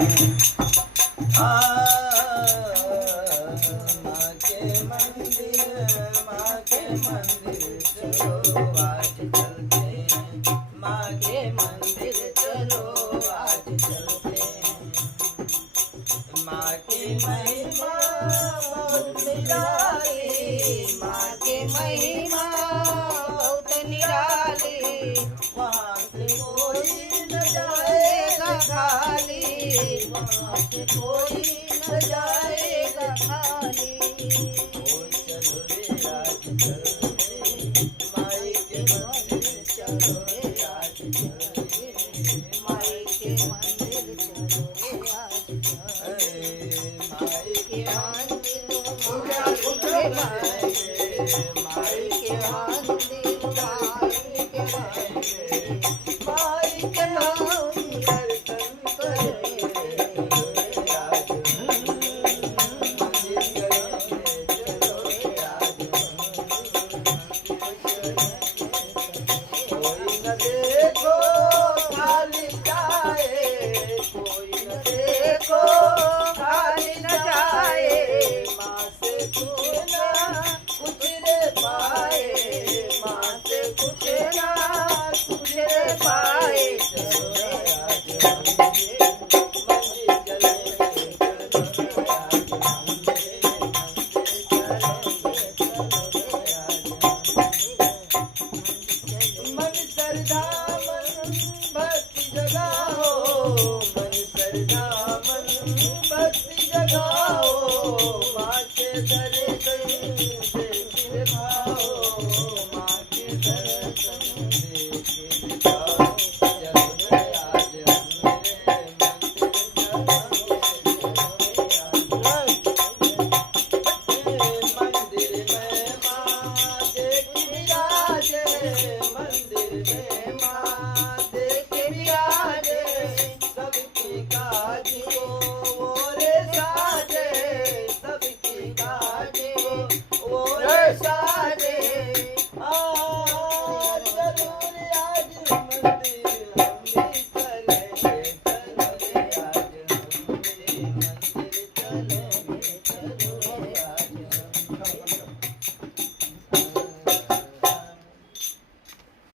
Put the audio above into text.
माँ के मंदिर चलो आज चलते हैं। माँ के मंदिर चलो आज चलते हैं। माँ की महिमा बहुत निराली, माँ की महिमा बहुत निराली। वहाँ से कोई न जाएगा खाली, वहाँ से कोई न जाएगा खाली। ओ चलो रे आज चलते, माई के मंदिर चलो रे आज चलते, माई के मंदिर चलो रे आज चलते। माई के मंदिर माई के मंदिर माई के नाम दर्शन करे आज मंदिर चलो रे आज। कोई न देखो खाली जाए, कोई न देखो खाली न जाए। माँ से कुछ ना कुछ रे पाए, माँ से कुछ ना कुछ रे पाए। चलो रे आज मंदिर चलेंगे, चलो रे आज मंदिर मन श्रद्धा मन भक्ति जगाओ, मन श्रद्धा मन भक्ति जगाओ। माँ के दर्शन देखे भाओ, माँ के दर्शन देखे जाओ। चलो रे आज मेरे मंदिर चलो मंदिर में माँ देख विराजे, मंदिर में माँ देख विराजे। सबकी काज को वो रे साजे, सबकी काज को वो रे साजे।